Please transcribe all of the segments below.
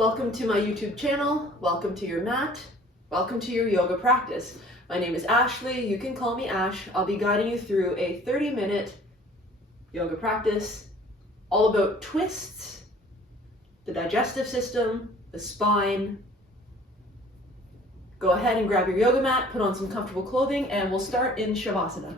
Welcome to my YouTube channel, welcome to your mat, welcome to your yoga practice. My name is Ashley, you can call me Ash. I'll be guiding you through a 30-minute yoga practice all about twists, the digestive system, the spine. Go ahead and grab your yoga mat, put on some comfortable clothing, and we'll start in Shavasana.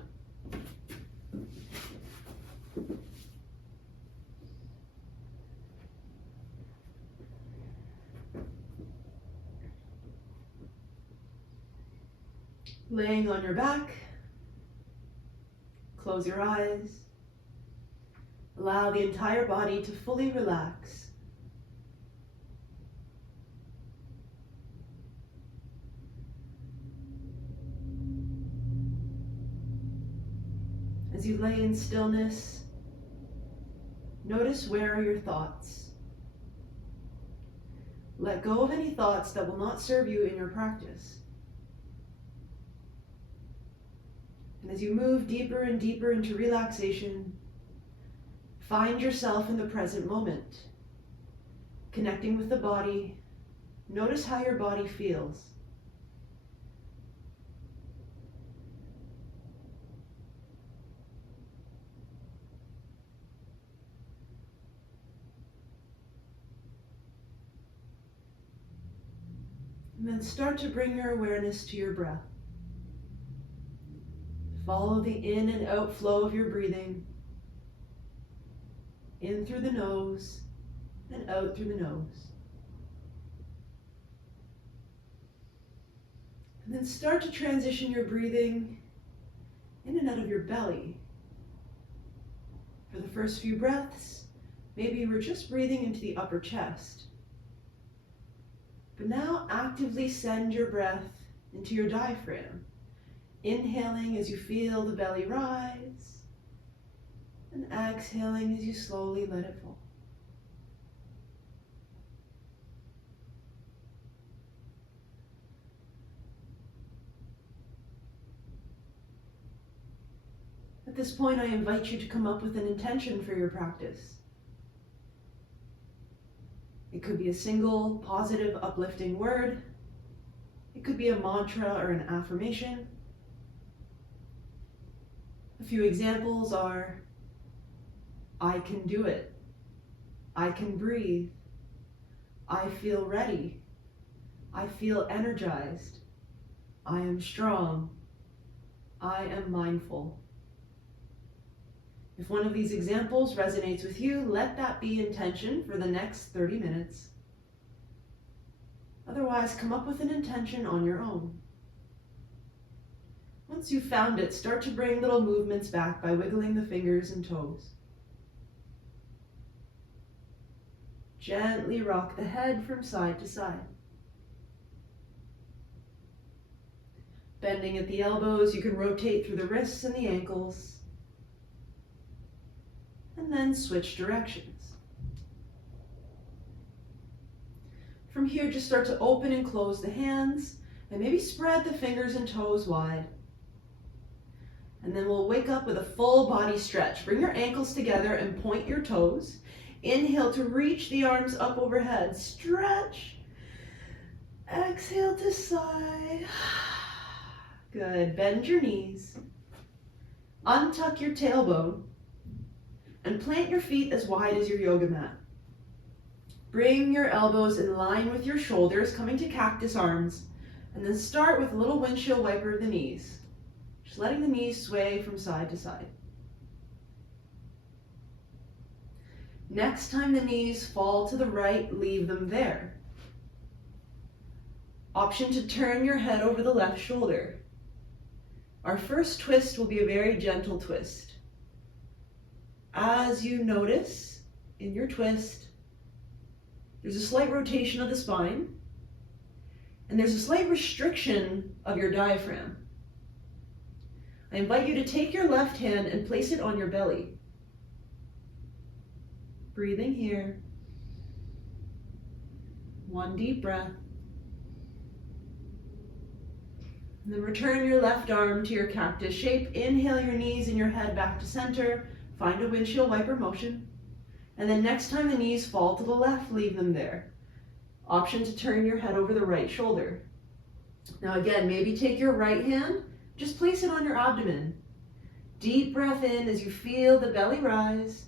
Laying on your back, close your eyes. Allow the entire body to fully relax. As you lay in stillness, notice where are your thoughts. Let go of any thoughts that will not serve you in your practice. And as you move deeper and deeper into relaxation, find yourself in the present moment, connecting with the body. Notice how your body feels. And then start to bring your awareness to your breath. Follow the in and out flow of your breathing. In through the nose and out through the nose. And then start to transition your breathing in and out of your belly. For the first few breaths, maybe you were just breathing into the upper chest. But now actively send your breath into your diaphragm. Inhaling as you feel the belly rise, and exhaling as you slowly let it fall. At this point, I invite you to come up with an intention for your practice. It could be a single, positive, uplifting word. It could be a mantra or an affirmation. A few examples are, I can do it. I can breathe. I feel ready. I feel energized. I am strong. I am mindful. If one of these examples resonates with you, let that be intention for the next 30 minutes. Otherwise, come up with an intention on your own. Once you've found it, start to bring little movements back by wiggling the fingers and toes. Gently rock the head from side to side. Bending at the elbows, you can rotate through the wrists and the ankles. And then switch directions. From here, just start to open and close the hands, and maybe spread the fingers and toes wide. And then we'll wake up with a full body stretch. Bring your ankles together and point your toes. Inhale to reach the arms up overhead. Stretch. Exhale to sigh. Good. Bend your knees. Untuck your tailbone. And plant your feet as wide as your yoga mat. Bring your elbows in line with your shoulders, coming to cactus arms. And then start with a little windshield wiper of the knees. Just letting the knees sway from side to side. Next time the knees fall to the right, leave them there. Option to turn your head over the left shoulder. Our first twist will be a very gentle twist. As you notice in your twist, there's a slight rotation of the spine, and there's a slight restriction of your diaphragm. I invite you to take your left hand and place it on your belly. Breathing here. One deep breath. And then return your left arm to your cactus shape. Inhale your knees and your head back to center. Find a windshield wiper motion. And then next time the knees fall to the left, leave them there. Option to turn your head over the right shoulder. Now again, maybe take your right hand, just place it on your abdomen. Deep breath in as you feel the belly rise.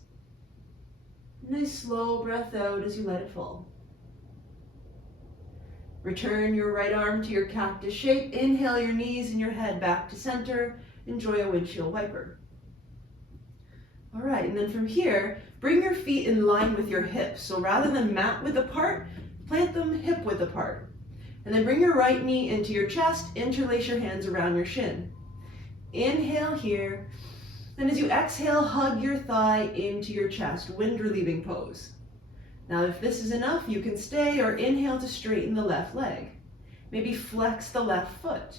Nice slow breath out as you let it fall. Return your right arm to your cactus shape. Inhale your knees and your head back to center. Enjoy a windshield wiper. All right, and then from here, bring your feet in line with your hips. So rather than mat width apart, plant them hip width apart. And then bring your right knee into your chest, interlace your hands around your shin. Inhale here, and as you exhale, hug your thigh into your chest, wind relieving pose. Now if this is enough, you can stay or inhale to straighten the left leg. Maybe flex the left foot,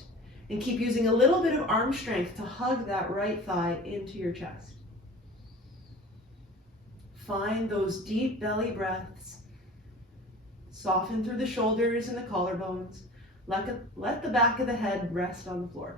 and keep using a little bit of arm strength to hug that right thigh into your chest. Find those deep belly breaths. Soften through the shoulders and the collarbones. Let the back of the head rest on the floor.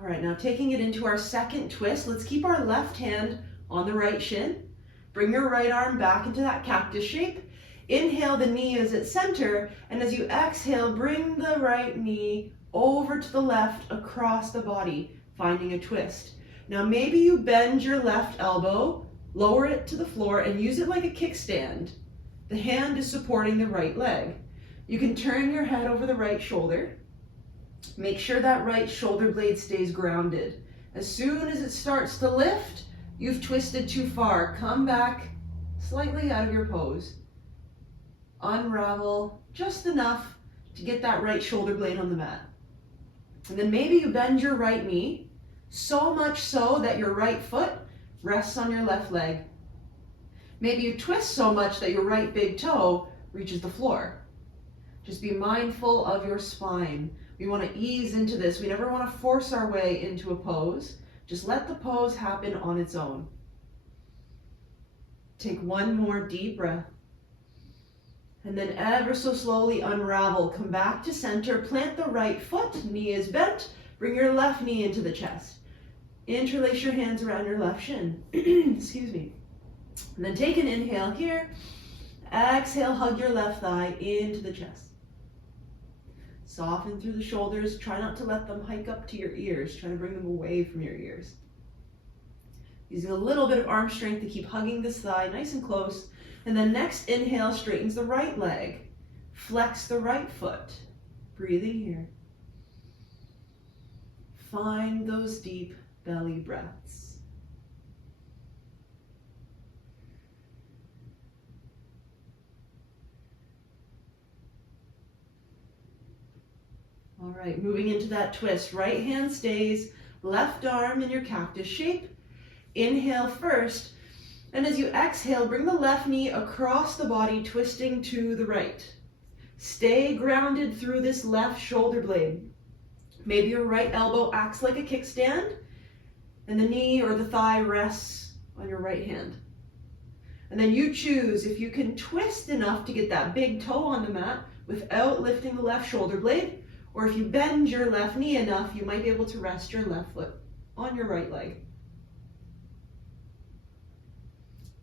All right, now taking it into our second twist, let's keep our left hand on the right shin. Bring your right arm back into that cactus shape. Inhale, the knee is at center, and as you exhale, bring the right knee over to the left across the body, finding a twist. Now maybe you bend your left elbow, lower it to the floor, and use it like a kickstand. The hand is supporting the right leg. You can turn your head over the right shoulder. Make sure that right shoulder blade stays grounded. As soon as it starts to lift, you've twisted too far. Come back slightly out of your pose. Unravel just enough to get that right shoulder blade on the mat. And then maybe you bend your right knee, so much so that your right foot rests on your left leg. Maybe you twist so much that your right big toe reaches the floor. Just be mindful of your spine. We want to ease into this. We never want to force our way into a pose. Just let the pose happen on its own. Take one more deep breath. And then ever so slowly unravel. Come back to center. Plant the right foot. Knee is bent. Bring your left knee into the chest. Interlace your hands around your left shin. Excuse me. And then take an inhale here. Exhale, hug your left thigh into the chest. Soften through the shoulders. Try not to let them hike up to your ears. Try to bring them away from your ears. Using a little bit of arm strength to keep hugging this thigh nice and close. And then next inhale straightens the right leg. Flex the right foot. Breathing here. Find those deep belly breaths. All right, moving into that twist. Right hand stays, left arm in your cactus shape. Inhale first, and as you exhale, bring the left knee across the body, twisting to the right. Stay grounded through this left shoulder blade. Maybe your right elbow acts like a kickstand, and the knee or the thigh rests on your right hand. And then you choose if you can twist enough to get that big toe on the mat without lifting the left shoulder blade, or if you bend your left knee enough, you might be able to rest your left foot on your right leg.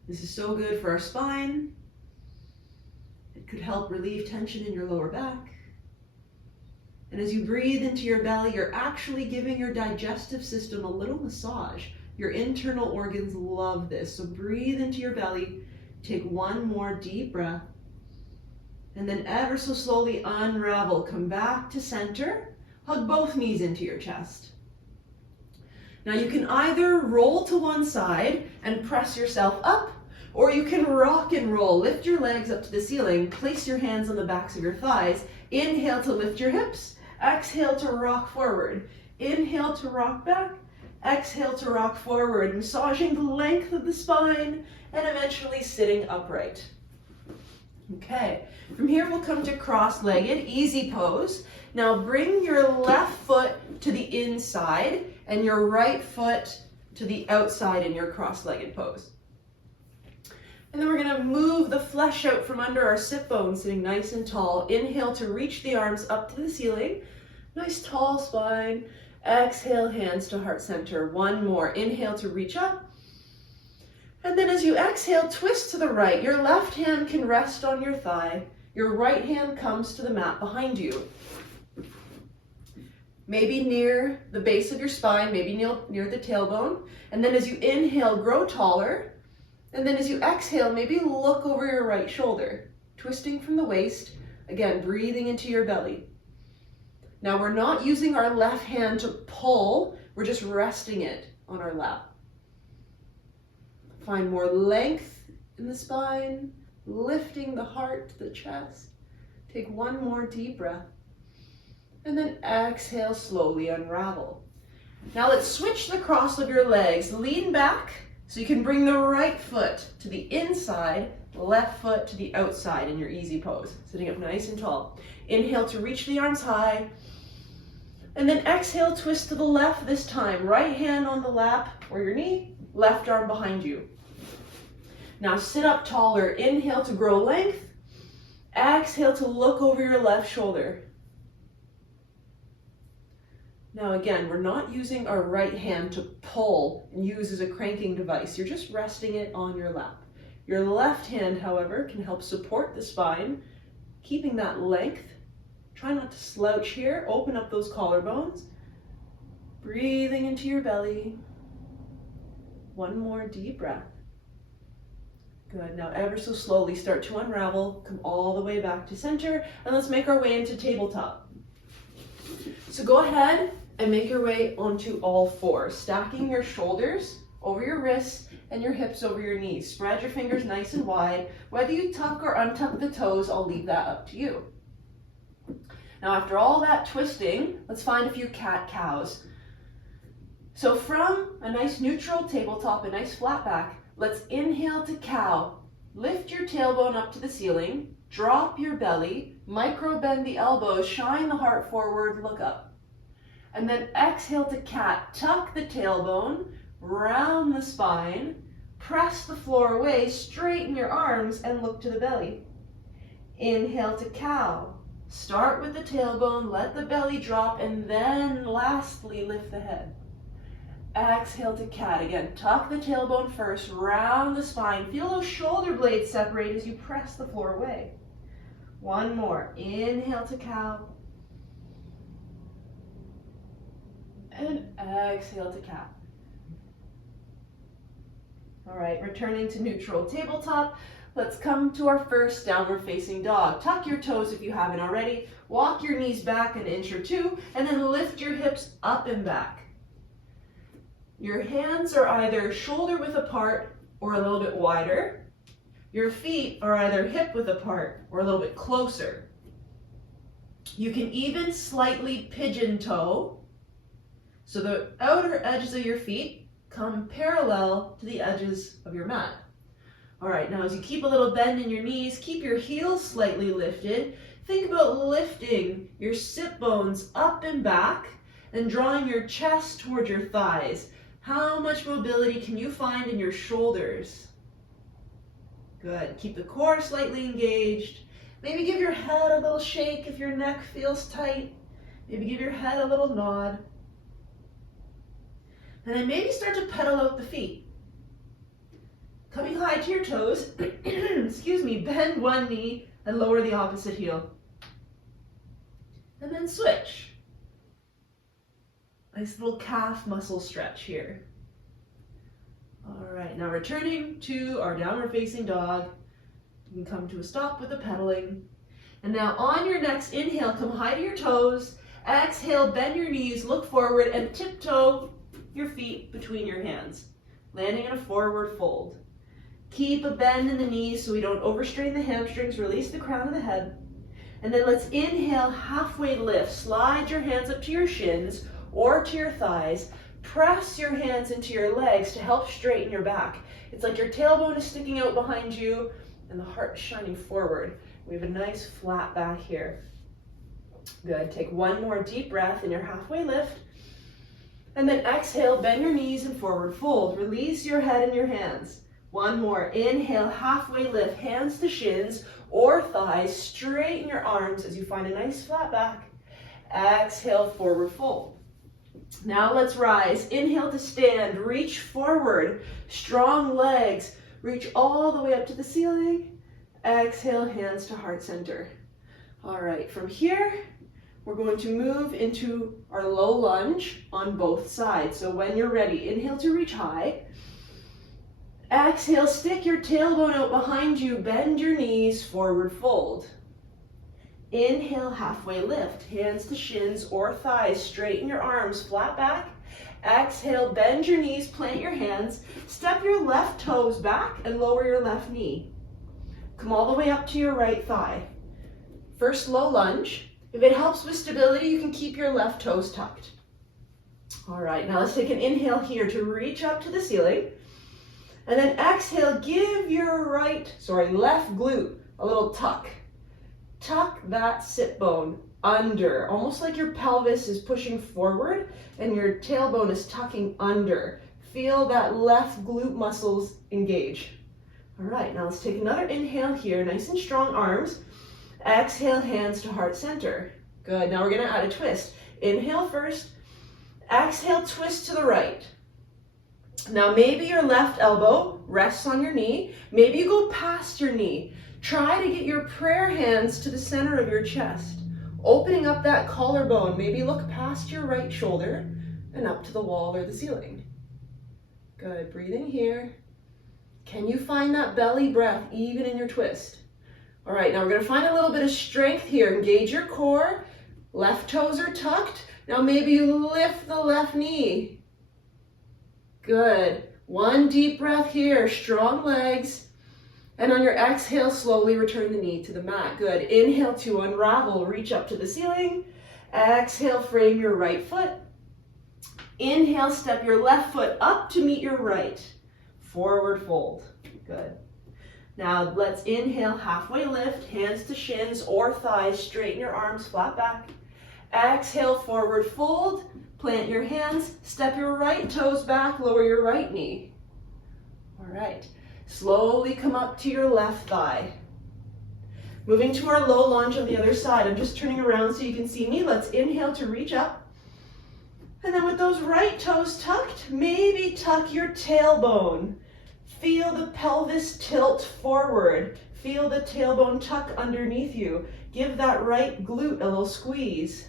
This is so good for our spine. It could help relieve tension in your lower back. And as you breathe into your belly, you're actually giving your digestive system a little massage. Your internal organs love this. So breathe into your belly. Take one more deep breath. And then ever so slowly unravel. Come back to center. Hug both knees into your chest. Now you can either roll to one side and press yourself up, or you can rock and roll. Lift your legs up to the ceiling. Place your hands on the backs of your thighs. Inhale to lift your hips. Exhale to rock forward. Inhale to rock back. Exhale to rock forward, massaging the length of the spine and eventually sitting upright. Okay, from here we'll come to cross-legged, easy pose. Now bring your left foot to the inside and your right foot to the outside in your cross-legged pose. And then we're going to move the flesh out from under our sit bones, sitting nice and tall. Inhale to reach the arms up to the ceiling. Nice tall spine. Exhale, hands to heart center. One more. Inhale to reach up. And then as you exhale, twist to the right. Your left hand can rest on your thigh. Your right hand comes to the mat behind you. Maybe near the base of your spine, maybe near the tailbone. And then as you inhale, grow taller. And then as you exhale, maybe look over your right shoulder, twisting from the waist. Again, breathing into your belly. Now we're not using our left hand to pull, we're just resting it on our lap. Find more length in the spine, lifting the heart to the chest. Take one more deep breath. And then exhale, slowly unravel. Now let's switch the cross of your legs. Lean back so you can bring the right foot to the inside, left foot to the outside in your easy pose. Sitting up nice and tall. Inhale to reach the arms high. And then exhale, twist to the left this time. Right hand on the lap or your knee, left arm behind you. Now sit up taller. Inhale to grow length. Exhale to look over your left shoulder. Now again, we're not using our right hand to pull and use as a cranking device. You're just resting it on your lap. Your left hand, however, can help support the spine, keeping that length. Try not to slouch here. Open up those collarbones. Breathing into your belly. One more deep breath. Good. Now ever so slowly start to unravel. Come all the way back to center. And let's make our way into tabletop. So go ahead and make your way onto all fours, stacking your shoulders over your wrists and your hips over your knees. Spread your fingers nice and wide. Whether you tuck or untuck the toes, I'll leave that up to you. Now after all that twisting, let's find a few cat-cows. So from a nice neutral tabletop, a nice flat back, let's inhale to cow. Lift your tailbone up to the ceiling, drop your belly, micro bend the elbows, shine the heart forward, look up. And then exhale to cat. Tuck the tailbone, round the spine, press the floor away, straighten your arms and look to the belly. Inhale to cow. Start with the tailbone, let the belly drop, and then lastly lift the head. Exhale to cat. Again, tuck the tailbone first, round the spine. Feel those shoulder blades separate as you press the floor away. One more. Inhale to cow. And exhale to cat. All right, returning to neutral tabletop. Let's come to our first downward facing dog. Tuck your toes if you haven't already. Walk your knees back an inch or two, and then lift your hips up and back. Your hands are either shoulder width apart or a little bit wider. Your feet are either hip width apart or a little bit closer. You can even slightly pigeon toe, so the outer edges of your feet come parallel to the edges of your mat. All right, now as you keep a little bend in your knees, keep your heels slightly lifted. Think about lifting your sit bones up and back and drawing your chest towards your thighs. How much mobility can you find in your shoulders? Good. Keep the core slightly engaged. Maybe give your head a little shake if your neck feels tight. Maybe give your head a little nod. And then maybe start to pedal out the feet. Coming high to your toes, excuse me, bend one knee and lower the opposite heel. And then switch. Nice little calf muscle stretch here. All right, now returning to our downward facing dog. You can come to a stop with the pedaling. And now on your next inhale, come high to your toes. Exhale, bend your knees, look forward, and tiptoe your feet between your hands, landing in a forward fold. Keep a bend in the knees so we don't overstrain the hamstrings. Release the crown of the head. And then let's inhale, halfway lift. Slide your hands up to your shins or to your thighs. Press your hands into your legs to help straighten your back. It's like your tailbone is sticking out behind you and the heart is shining forward. We have a nice flat back here. Good. Take one more deep breath in your halfway lift. And then exhale, bend your knees and forward fold. Release your head and your hands. One more. Inhale, halfway lift, hands to shins or thighs. Straighten your arms as you find a nice flat back. Exhale, forward fold. Now let's rise. Inhale to stand, reach forward, strong legs, reach all the way up to the ceiling. Exhale, hands to heart center. All right, from here, we're going to move into our low lunge on both sides. So when you're ready, inhale to reach high. Exhale, stick your tailbone out behind you, bend your knees, forward fold. Inhale, halfway lift, hands to shins or thighs, straighten your arms, flat back. Exhale, bend your knees, plant your hands, step your left toes back and lower your left knee. Come all the way up to your right thigh. First low lunge. If it helps with stability, you can keep your left toes tucked. All right, now let's take an inhale here to reach up to the ceiling. And then exhale, give your left glute a little tuck. Tuck that sit bone under, almost like your pelvis is pushing forward and your tailbone is tucking under. Feel that left glute muscles engage. All right, now let's take another inhale here, nice and strong arms. Exhale, hands to heart center. Good, now we're gonna add a twist. Inhale first, exhale, twist to the right. Now maybe your left elbow rests on your knee, maybe you go past your knee. Try to get your prayer hands to the center of your chest, opening up that collarbone. Maybe look past your right shoulder and up to the wall or the ceiling. Good, breathing here. Can you find that belly breath even in your twist? All right, now we're gonna find a little bit of strength here. Engage your core, left toes are tucked. Now maybe you lift the left knee. Good, one deep breath here, strong legs. And on your exhale, slowly return the knee to the mat. Good. Inhale to unravel, reach up to the ceiling. Exhale, frame your right foot. Inhale, step your left foot up to meet your right. Forward fold. Good. Now let's inhale, halfway lift, hands to shins or thighs. Straighten your arms, flat back. Exhale, forward fold. Plant your hands, step your right toes back, lower your right knee. All right. Slowly come up to your left thigh. Moving to our low lunge on the other side. I'm just turning around so you can see me. Let's inhale to reach up. And then with those right toes tucked, maybe tuck your tailbone. Feel the pelvis tilt forward. Feel the tailbone tuck underneath you. Give that right glute a little squeeze.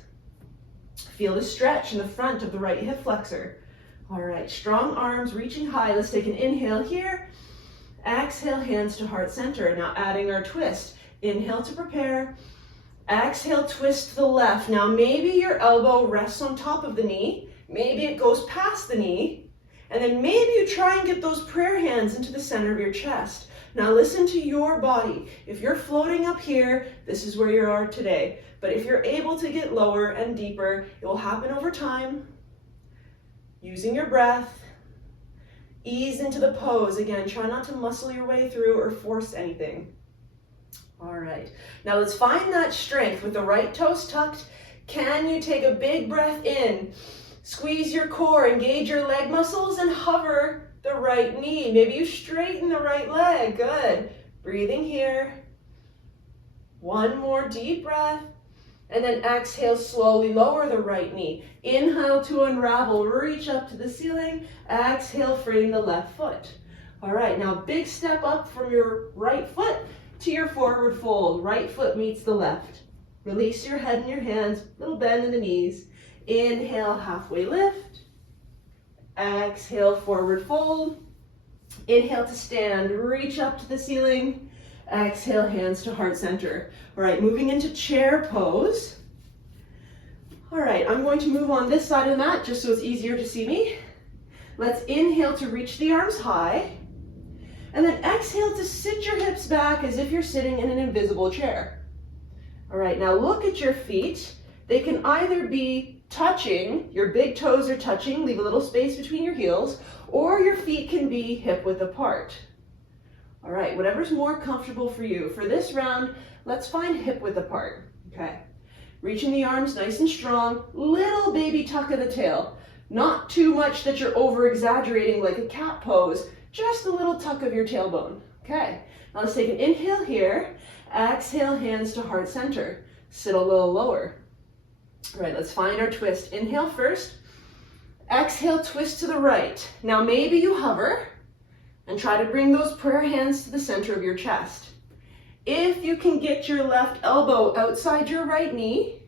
Feel the stretch in the front of the right hip flexor. All right, strong arms reaching high. Let's take an inhale here. Exhale, hands to heart center. Now adding our twist. Inhale to prepare. Exhale, twist to the left. Now maybe your elbow rests on top of the knee. Maybe it goes past the knee. And then maybe you try and get those prayer hands into the center of your chest. Now listen to your body. If you're floating up here, this is where you are today. But if you're able to get lower and deeper, it will happen over time. Using your breath. Ease into the pose. Again, try not to muscle your way through or force anything. All right, now let's find that strength with the right toes tucked. Can you take a big breath in? Squeeze your core, engage your leg muscles and hover the right knee. Maybe you straighten the right leg. Good. Breathing here. One more deep breath. And then exhale, slowly lower the right knee. Inhale to unravel, reach up to the ceiling. Exhale, frame the left foot. All right, now big step up from your right foot to your forward fold. Right foot meets the left. Release your head and your hands, little bend in the knees. Inhale, halfway lift. Exhale, forward fold. Inhale to stand, reach up to the ceiling. Exhale, hands to heart center. All right, moving into chair pose. All right, I'm going to move on this side of the mat just so it's easier to see me. Let's inhale to reach the arms high. And then exhale to sit your hips back as if you're sitting in an invisible chair. All right, now look at your feet. They can either be touching, your big toes are touching, leave a little space between your heels, or your feet can be hip width apart. All right, whatever's more comfortable for you. For this round, let's find hip width apart, okay? Reaching the arms nice and strong, little baby tuck of the tail. Not too much that you're over exaggerating like a cat pose, just a little tuck of your tailbone, okay? Now let's take an inhale here, exhale, hands to heart center. Sit a little lower. All right, let's find our twist. Inhale first, Exhale, twist to the right. Now maybe you hover and try to bring those prayer hands to the center of your chest. If you can get your left elbow outside your right knee,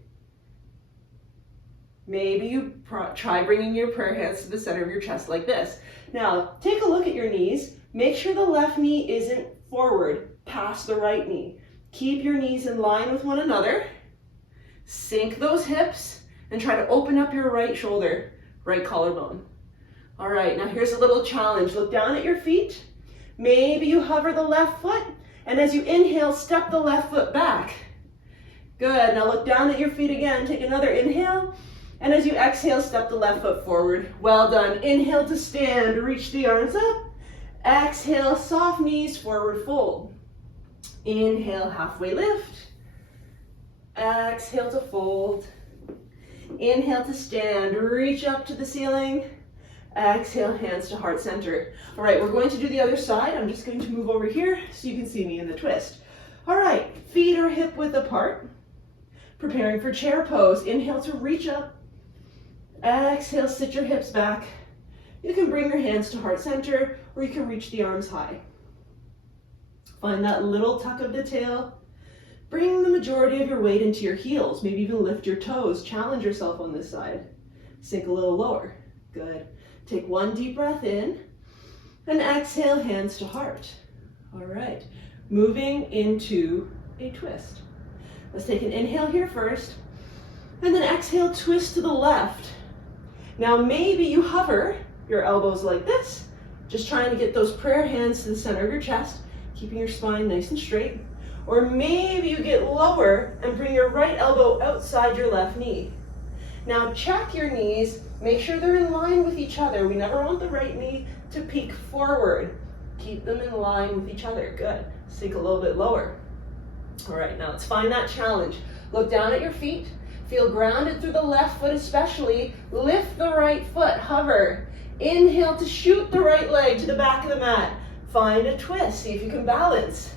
maybe you try bringing your prayer hands to the center of your chest like this. Now, take a look at your knees. Make sure the left knee isn't forward past the right knee. Keep your knees in line with one another. Sink those hips and try to open up your right shoulder, right collarbone. All right, now here's a little challenge. Look down at your feet. Maybe you hover the left foot, and as you inhale, step the left foot back. Good, now look down at your feet again. Take another inhale, and as you exhale, step the left foot forward. Well done. Inhale to stand, reach the arms up. Exhale, soft knees, forward fold. Inhale, halfway lift. Exhale to fold. Inhale to stand, reach up to the ceiling. Exhale, hands to heart center. All right, we're going to do the other side. I'm just going to move over here so you can see me in the twist. All right, feet are hip width apart. Preparing for chair pose. Inhale to reach up. Exhale, sit your hips back. You can bring your hands to heart center, or you can reach the arms high. Find that little tuck of the tail. Bring the majority of your weight into your heels. Maybe even lift your toes. Challenge yourself on this side. Sink a little lower. Good. Take one deep breath in, and exhale, hands to heart. All right, moving into a twist. Let's take an inhale here first, and then exhale, twist to the left. Now maybe you hover your elbows like this, just trying to get those prayer hands to the center of your chest, keeping your spine nice and straight. Or maybe you get lower and bring your right elbow outside your left knee. Now check your knees, make sure they're in line with each other. We never want the right knee to peek forward. Keep them in line with each other. Good. Sink a little bit lower. All right, now let's find that challenge. Look down at your feet. Feel grounded through the left foot especially. Lift the right foot, hover. Inhale to shoot the right leg to the back of the mat. Find a twist, see if you can balance.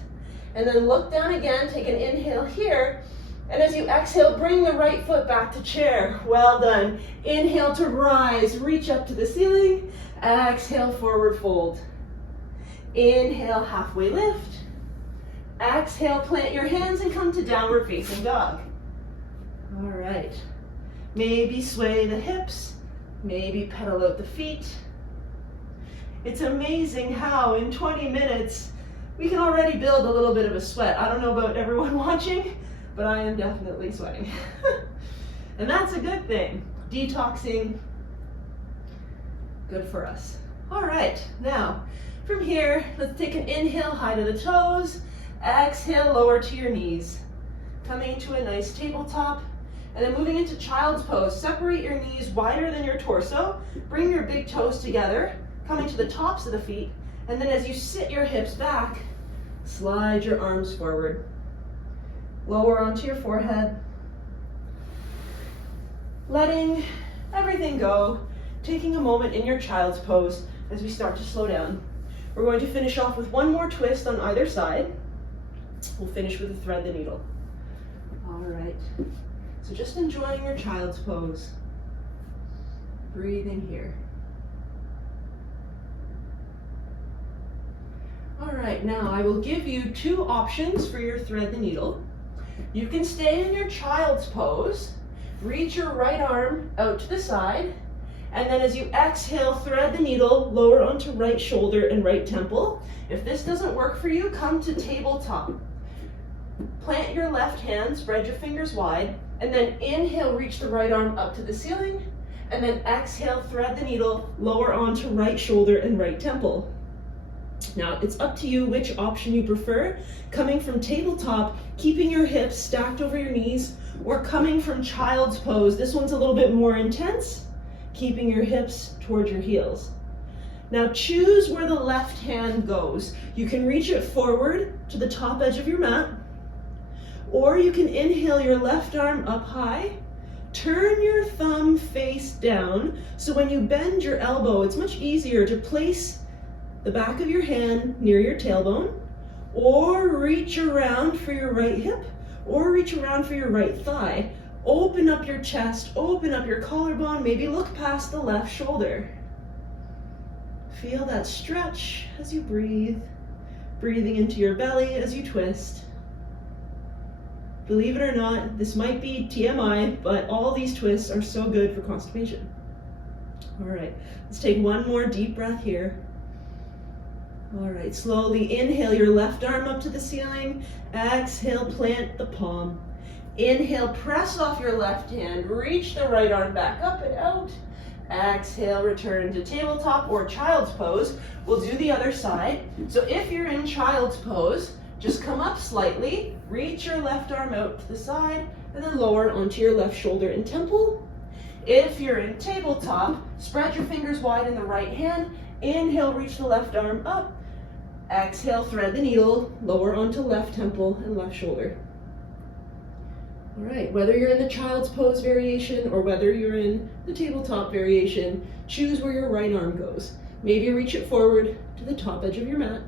And then look down again, take an inhale here. And as you exhale, bring the right foot back to chair. Well done. Inhale to rise, reach up to the ceiling. Exhale, forward fold. Inhale, halfway lift. Exhale, plant your hands and come to downward facing dog. All right. Maybe sway the hips, maybe pedal out the feet. It's amazing how in 20 minutes, we can already build a little bit of a sweat. I don't know about everyone watching, but I am definitely sweating. And that's a good thing. Detoxing, good for us. All right, now from here, let's take an inhale, high to the toes. Exhale, lower to your knees. Coming into a nice tabletop, and then moving into child's pose. Separate your knees wider than your torso. Bring your big toes together, coming to the tops of the feet. And then as you sit your hips back, slide your arms forward. Lower onto your forehead. Letting everything go. Taking a moment in your child's pose as we start to slow down. We're going to finish off with one more twist on either side. We'll finish with a thread the needle. All right. So just enjoying your child's pose. Breathing here. All right, now I will give you two options for your thread the needle. You can stay in your child's pose, reach your right arm out to the side, and then as you exhale, thread the needle, lower onto right shoulder and right temple. If this doesn't work for you, come to tabletop. Plant your left hand, spread your fingers wide, and then inhale, reach the right arm up to the ceiling, and then exhale, thread the needle, lower onto right shoulder and right temple. Now, it's up to you which option you prefer, coming from tabletop, keeping your hips stacked over your knees, or coming from child's pose. This one's a little bit more intense, keeping your hips towards your heels. Now, choose where the left hand goes. You can reach it forward to the top edge of your mat, or you can inhale your left arm up high, turn your thumb face down, so when you bend your elbow, it's much easier to place the back of your hand near your tailbone, or reach around for your right hip, or reach around for your right thigh, Open up your chest, open up your collarbone, maybe look past the left shoulder. Feel that stretch as you breathe, breathing into your belly as you twist. Believe it or not, this might be TMI, but all these twists are so good for constipation. All right, let's take one more deep breath here. All right, slowly inhale your left arm up to the ceiling. Exhale, plant the palm. Inhale, press off your left hand. Reach the right arm back up and out. Exhale, return to tabletop or child's pose. We'll do the other side. So if you're in child's pose, just come up slightly, reach your left arm out to the side, and then lower onto your left shoulder and temple. If you're in tabletop, spread your fingers wide in the right hand. Inhale, reach the left arm up. Exhale, thread the needle, lower onto left temple and left shoulder. All right, whether you're in the child's pose variation or whether you're in the tabletop variation, choose where your right arm goes. Maybe reach it forward to the top edge of your mat.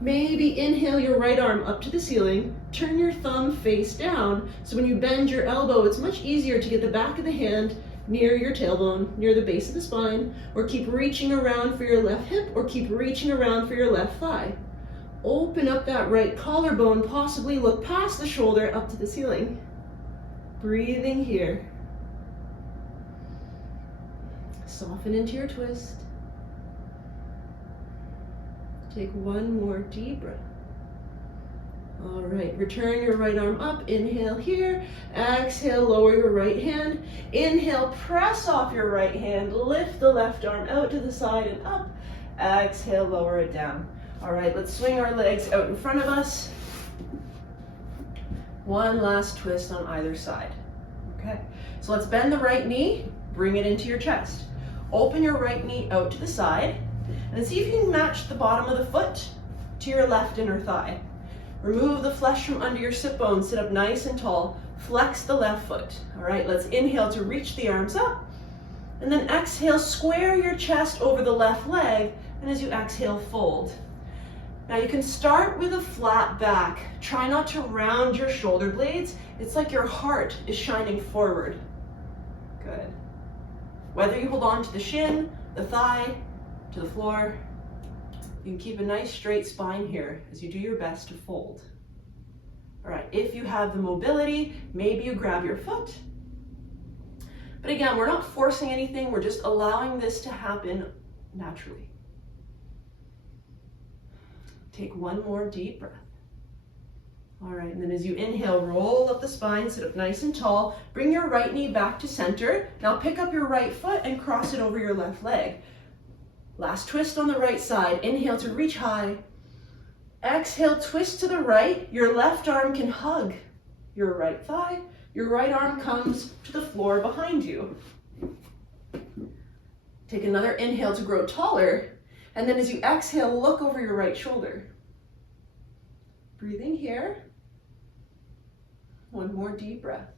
Maybe inhale your right arm up to the ceiling, turn your thumb face down, so when you bend your elbow, it's much easier to get the back of the hand near your tailbone, near the base of the spine, or keep reaching around for your left hip, or keep reaching around for your left thigh. Open up that right collarbone, possibly look past the shoulder up to the ceiling. Breathing here. Soften into your twist. Take one more deep breath. All right, return your right arm up, inhale here, exhale, lower your right hand, inhale, press off your right hand, lift the left arm out to the side and up, exhale, lower it down. All right, let's swing our legs out in front of us. One last twist on either side. Okay, so let's bend the right knee, bring it into your chest. Open your right knee out to the side, and see if you can match the bottom of the foot to your left inner thigh. Remove the flesh from under your sit bones, sit up nice and tall, flex the left foot. All right, let's inhale to reach the arms up, and then exhale, square your chest over the left leg, and as you exhale, fold. Now you can start with a flat back. Try not to round your shoulder blades. It's like your heart is shining forward. Good. Whether you hold on to the shin, the thigh, to the floor, you can keep a nice straight spine here as you do your best to fold. All right, if you have the mobility, maybe you grab your foot. But again, we're not forcing anything, we're just allowing this to happen naturally. Take one more deep breath. All right, and then as you inhale, roll up the spine, sit up nice and tall, bring your right knee back to center. Now pick up your right foot and cross it over your left leg. Last twist on the right side. Inhale to reach high. Exhale, twist to the right. Your left arm can hug your right thigh. Your right arm comes to the floor behind you. Take another inhale to grow taller. And then as you exhale, look over your right shoulder. Breathing here. One more deep breath.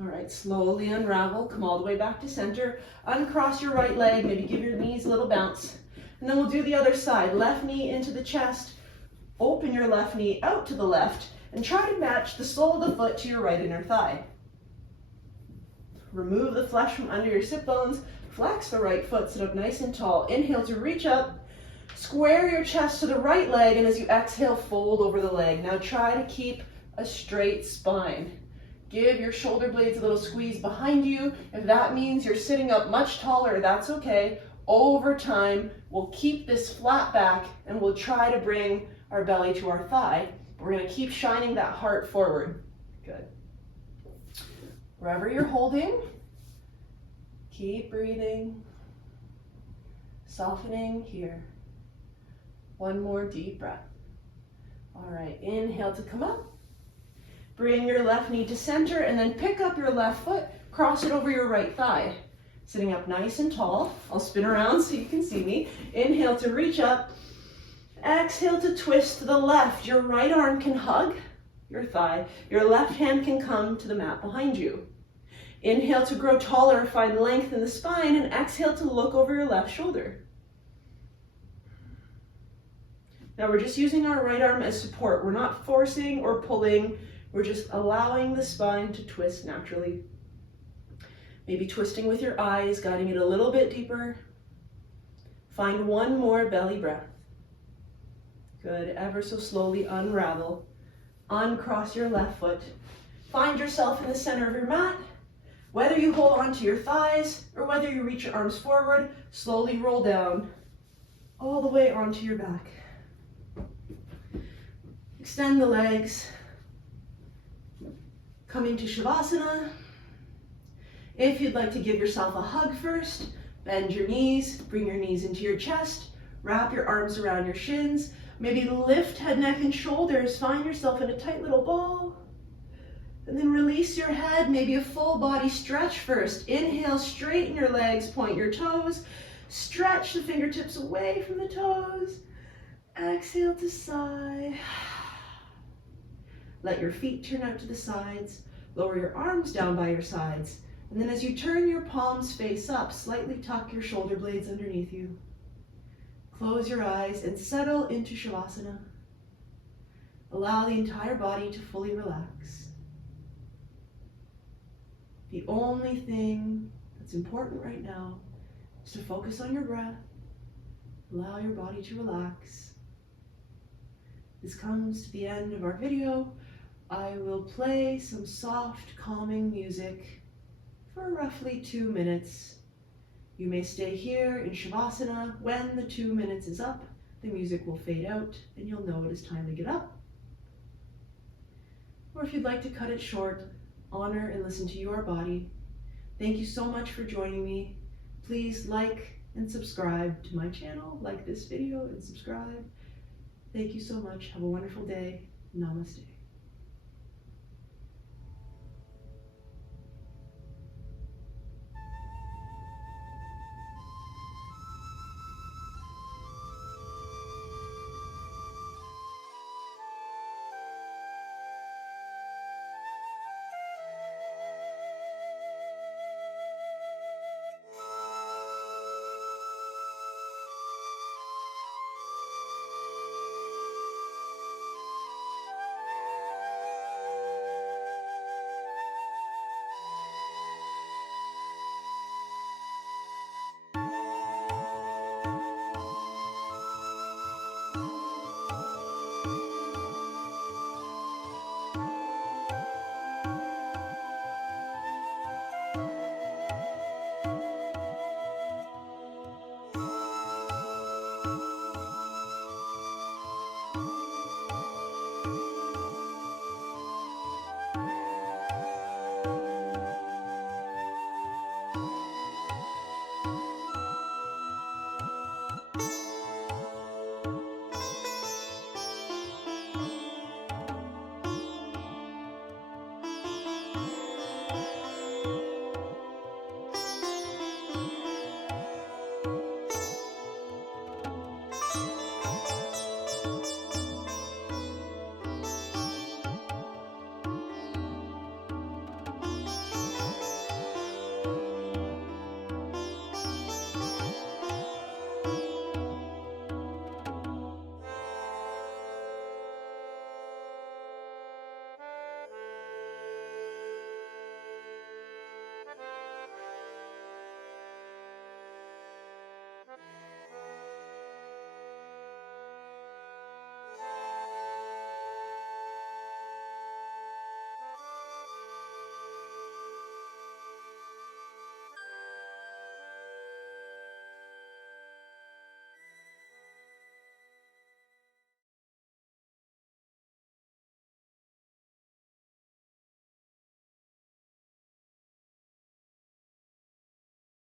All right, slowly unravel, come all the way back to center. Uncross your right leg, maybe give your knees a little bounce. And then we'll do the other side. Left knee into the chest. Open your left knee out to the left and try to match the sole of the foot to your right inner thigh. Remove the flesh from under your sit bones. Flex the right foot, sit up nice and tall. Inhale to reach up. Square your chest to the right leg, and as you exhale, fold over the leg. Now try to keep a straight spine. Give your shoulder blades a little squeeze behind you. If that means you're sitting up much taller, that's okay. Over time, we'll keep this flat back and we'll try to bring our belly to our thigh. We're gonna keep shining that heart forward. Good. Wherever you're holding, keep breathing, softening here. One more deep breath. All right, inhale to come up. Bring your left knee to center and then pick up your left foot, cross it over your right thigh. Sitting up nice and tall. I'll spin around so you can see me. Inhale to reach up. Exhale to twist to the left. Your right arm can hug your thigh. Your left hand can come to the mat behind you. Inhale to grow taller, find length in the spine, and exhale to look over your left shoulder. Now we're just using our right arm as support. We're not forcing or pulling. We're just allowing the spine to twist naturally. Maybe twisting with your eyes, guiding it a little bit deeper. Find one more belly breath. Good, ever so slowly unravel. Uncross your left foot. Find yourself in the center of your mat. Whether you hold onto your thighs or whether you reach your arms forward, slowly roll down all the way onto your back. Extend the legs. Come into Shavasana. If you'd like to give yourself a hug first, bend your knees, bring your knees into your chest, wrap your arms around your shins, maybe lift head, neck, and shoulders, find yourself in a tight little ball, and then release your head, maybe a full body stretch first. Inhale, straighten your legs, point your toes, stretch the fingertips away from the toes, exhale to sigh. Let your feet turn out to the sides, lower your arms down by your sides, and then as you turn your palms face up, slightly tuck your shoulder blades underneath you. Close your eyes and settle into Shavasana. Allow the entire body to fully relax. The only thing that's important right now is to focus on your breath. Allow your body to relax. This comes to the end of our video. I will play some soft, calming music for roughly 2 minutes. You may stay here in Shavasana. When the 2 minutes is up, the music will fade out and you'll know it is time to get up. Or if you'd like to cut it short, honor and listen to your body. Thank you so much for joining me. Please like and subscribe to my channel. Like this video and subscribe. Thank you so much. Have a wonderful day. Namaste.